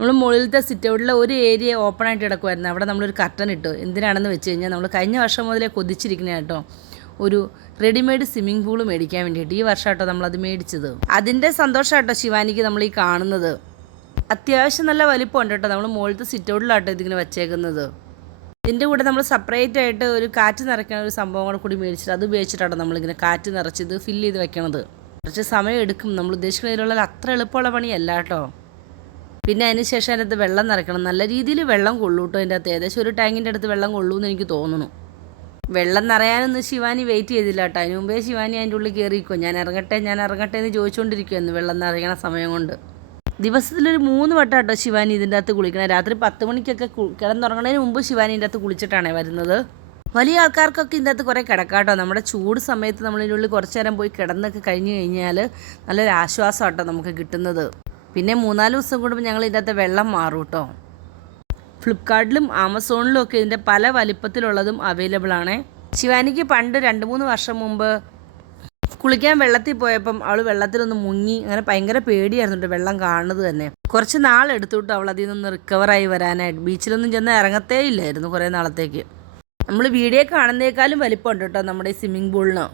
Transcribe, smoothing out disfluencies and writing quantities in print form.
നമ്മൾ മുകളിലത്തെ സിറ്റ് ഔട്ടിലെ ഒരു ഏരിയ ഓപ്പൺ ആയിട്ട് കിടക്കുമായിരുന്നു. അവിടെ നമ്മളൊരു കർട്ടൻ ഇട്ടു. എന്തിനാണെന്ന് വെച്ച് കഴിഞ്ഞാൽ നമ്മൾ കഴിഞ്ഞ വർഷം മുതലേ കൊതിച്ചിരിക്കുന്ന കേട്ടോ ഒരു റെഡിമെയ്ഡ് സ്വിമ്മിംഗ് പൂൾ മേടിക്കാൻ വേണ്ടിയിട്ട്. ഈ വർഷം കേട്ടോ നമ്മളത് മേടിച്ചത്. അതിൻ്റെ സന്തോഷം കേട്ടോ ശിവാനിക്ക് നമ്മൾ ഈ കാണുന്നത്. അത്യാവശ്യം നല്ല വലിപ്പമുണ്ട് കേട്ടോ. നമ്മൾ മുകളിലത്തെ സിറ്റ് ഔട്ടിലാട്ടോ ഇതിങ്ങനെ വെച്ചേക്കുന്നത്. ഇതിൻ്റെ കൂടെ നമ്മൾ സെപ്പറേറ്റ് ആയിട്ട് ഒരു കാറ്റ് നിറയ്ക്കുന്ന ഒരു സംഭവം കൂടി മേടിച്ചിട്ട് അത് ഉപയോഗിച്ചിട്ടാണ് നമ്മളിങ്ങനെ കാറ്റ് നിറച്ചത് ഫില്ല് ചെയ്ത് വെക്കണത്. കുറച്ച് സമയം എടുക്കും. നമ്മൾ ഉദ്ദേശിക്കുന്നതിലുള്ള അത്ര എളുപ്പമുള്ള പണിയല്ല കേട്ടോ. പിന്നെ അതിന് ശേഷം അതിൻ്റെ അകത്ത് വെള്ളം നിറയ്ക്കണം. നല്ല രീതിയിൽ വെള്ളം കൊള്ളൂ കേട്ടോ. അതിൻ്റെ അകത്ത് ഏകദേശം ഒരു ടാങ്കിൻ്റെ അടുത്ത് വെള്ളം കൊള്ളൂന്ന് എനിക്ക് തോന്നുന്നു. വെള്ളം നിറയാനൊന്നും ശിവാനി വെയിറ്റ് ചെയ്തില്ല കേട്ടോ. അതിന് മുമ്പേ ശിവാനി അതിൻ്റെ ഉള്ളിൽ കയറിയിരിക്കും. ഞാൻ ഇറങ്ങട്ടെ എന്ന് ചോദിച്ചുകൊണ്ടിരിക്കുമായിരുന്നു വെള്ളം നിറയണ സമയം കൊണ്ട്. ദിവസത്തിലൊരു 3 വട്ടം കേട്ടോ ശിവാനി ഇതിൻ്റെ അകത്ത് കുളിക്കണം. രാത്രി 10 മണിക്കൊക്കെ കിടന്നുറങ്ങുന്നതിന് മുമ്പ് ശിവാനി ഇതിൻ്റെ അകത്ത് കുളിച്ചിട്ടാണ് വരുന്നത്. വലിയ ആൾക്കാർക്കൊക്കെ ഇതിൻ്റെ അകത്ത് കുറേ കിടക്കാട്ടോ. നമ്മുടെ ചൂട് സമയത്ത് നമ്മളിതിൻ്റെ ഉള്ളിൽ കുറച്ച് നേരം പോയി കിടന്നൊക്കെ കഴിഞ്ഞ് കഴിഞ്ഞാൽ നല്ലൊരു ആശ്വാസം കേട്ടോ നമുക്ക് കിട്ടുന്നത്. പിന്നെ 3-4 ദിവസം കൂടുമ്പോൾ ഞങ്ങൾ ഇതിൻ്റെ അകത്ത് വെള്ളം മാറും കേട്ടോ. ഫ്ലിപ്കാർട്ടിലും ആമസോണിലും ഒക്കെ ഇതിൻ്റെ പല വലിപ്പത്തിലുള്ളതും അവൈലബിൾ ആണ്. ശിവാനിക്ക് പണ്ട് 2-3 വർഷം മുമ്പ് കുളിക്കാൻ വെള്ളത്തിൽ പോയപ്പം അവൾ വെള്ളത്തിലൊന്ന് മുങ്ങി. അങ്ങനെ ഭയങ്കര പേടിയായിരുന്നു വെള്ളം കാണുന്നത് തന്നെ. കുറച്ച് നാളെടുത്തു കേട്ടോ അവൾ അതിൽ നിന്ന് റിക്കവറായി വരാനായിട്ട്. ബീച്ചിലൊന്നും ചെന്ന് ഇറങ്ങത്തേ ഇല്ലായിരുന്നു കുറേ നാളത്തേക്ക്. നമ്മൾ വീഡിയോ കാണുന്നേക്കാളും വലിപ്പമുണ്ട് കേട്ടോ നമ്മുടെ ഈ സ്വിമ്മിംഗ് പൂളിന്.